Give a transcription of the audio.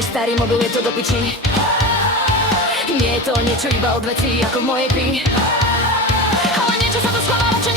môj starý mobil, je to do piči. Nie je to niečo iba od vecí ako v mojej pí. Ale niečo sa tu schováva, čo